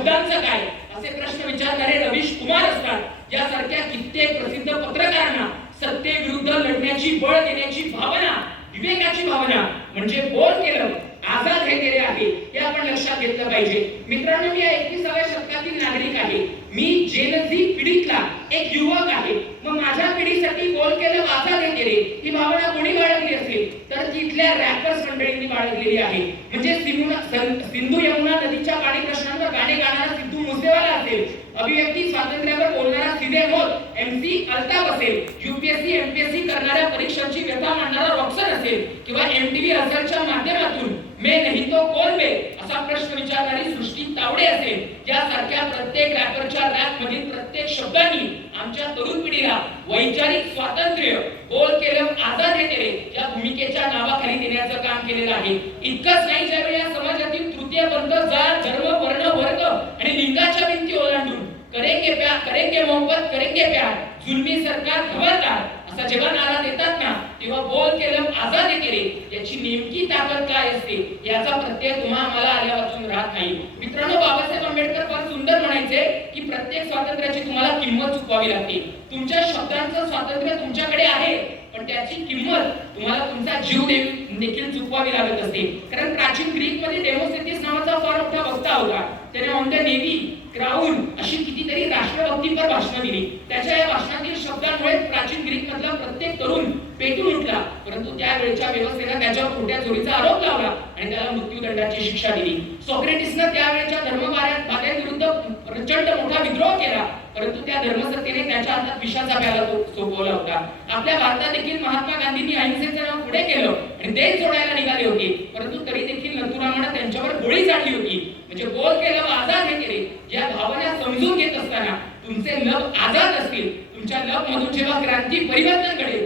शब्दांचं काय? असे प्रश्न विचारणारे रवीश कुमार असतात. यासारख्या कित्येक प्रसिद्ध पत्रकारांना सत्तेविरुद्ध लढण्याची बळ देण्याची भावना विवेकाची भावना म्हणजे बोल केलं आझाद हे केले आहे हे आपण लक्षात घेतलं पाहिजे. मित्रांनो मी या एकविसाव्या शतकातील नागरिक आहे. मी जेनझी पिढीतला एक युवक आहे. मग माझ्या पिढीसाठी बोल केलं आझाद हे केले ही भावना कोणी बाळगली असेल? तर तिथल्या रॅपर्स मंडळींनी बाळगलेली आहे. म्हणजे सिंधू सिंधू यमुना गाणे गाणारा सिद्धू मुसेवाला असेल अभिव्यक्ती स्वातंत्र्यावर बोलणारा सिदे मोद एमसी अल्ताफ असेल युपीएससी एमपीएससी करणाऱ्या परीक्षांची व्यथा मांडणारा रॉक्सन असेल किंवा एमटीव्ही अझरच्या माध्यमातून मे नाही तो कोण मे? असा प्रश्न विचारणारी सृष्टी तावडे असेल यासारख्या प्रत्येक रॅपरच्या रॅप मधील प्रत्येक शब्दांनी आमच्या तरुण पिढीला वैचारिक स्वातंत्र्य बोल केलं आझाद हे केले या भूमिकेच्या नावाखाली देण्याचं काम केलेलं आहे. इतकंच नाही ज्यावेळी या समाजातील तृतीय पंथ जात धर्म वर्ण वर्ग आणि लिंगाच्या भिंती ओलांडून करेंगे प्यार करेंगे मोहब्बत करेंगे प्यार। जुलमी सरकार खबरदार। असा जेव्हा नारा देतात ना तेव्हा बोल केलं आझाद केले. याची नेमकी ताकद काय असते? याचा प्रत्यय तुम्हा आम्हाला आल्यापासून राहत नाही. मित्रांनो बाबासाहेब आंबेडकर फार सुंदर म्हणायचे की प्रत्येक स्वातंत्र्याची तुम्हाला किंमत चुकवावी लागते. तुमच्या शब्दांचं स्वातंत्र्य तुमच्याकडे आहे पण त्याची किंमत तुम्हाला तुमचा जीव देखील चुकवावी लागत असते. कारण प्राचीन ग्रीकमध्ये डेमोसेथिस नावाचा फार मोठा वक्ता होता त्याने ऑन द नेव्ही क्राऊन अशी कितीतरी राष्ट्रभक्तीपर भाषणं दिली. त्याच्या या भाषणातील शब्दांमुळे प्राचीन ग्रीक मधला प्रत्येक तरुण पेटून उठला. परंतु त्यावेळेच्या व्यवस्थेनं त्याच्यावर खोट्या चोरीचा आरोप लावला आणि त्याला मृत्यूदंडाची शिक्षा दिली. सॉक्रेटिसनं त्यावेळेच्या धर्मवाद्यांविरुद्ध प्रचंड मोठा विद्रोह केला. परंतु त्या धर्मसत्तेने त्याच्या हातात विषाचा प्याला तो सोपवला होता. आपल्या भारतात देखील महात्मा गांधींनी अहिंसेचं नाव पुढे केलं आणि देश जोडायला निघाले होते. परंतु तरी देखील नथुरामानं त्यांच्यावर गोळी झाडली होती. म्हणजे बोल केलं व आझाद हे केले. या भावना समजून घेत असताना तुमचे लब आजाद असतील. तुमच्या लब मधून जेव्हा क्रांती परिवर्तन घडेल